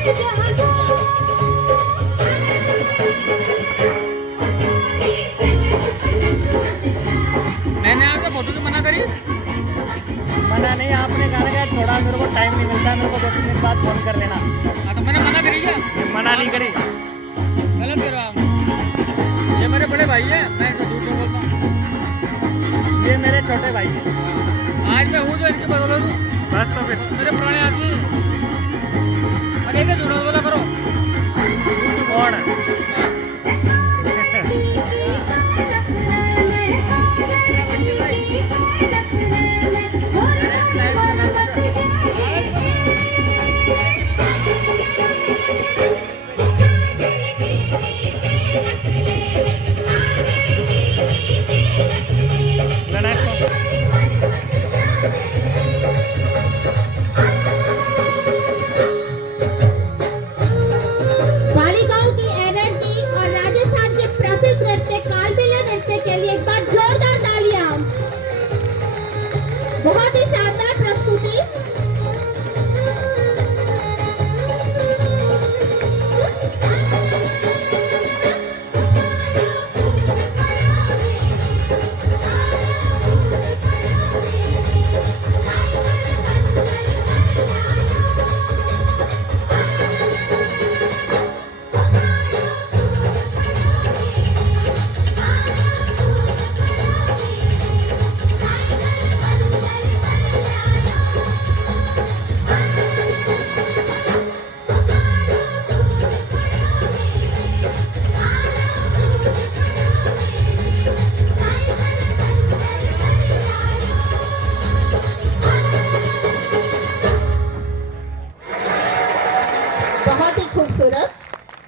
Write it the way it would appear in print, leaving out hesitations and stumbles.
मैंने आपको फोटो की मना करी? मना नहीं, आपने कहा कि थोड़ा मेरे को टाइम नहीं मिलता, मेरे को 2-3 दिन बाद फोन कर लेना। हाँ तो मैंने मना करी क्या? मना नहीं करी। गलत करो आप। ये मेरे बड़े भाई है, मैं झूठ नहीं बोलता हूँ। ये मेरे छोटे भाई हैं। आज मैं हूँ जो इनकी बदौलत हूँ। बस तो फिर मेरे पुराने आदमी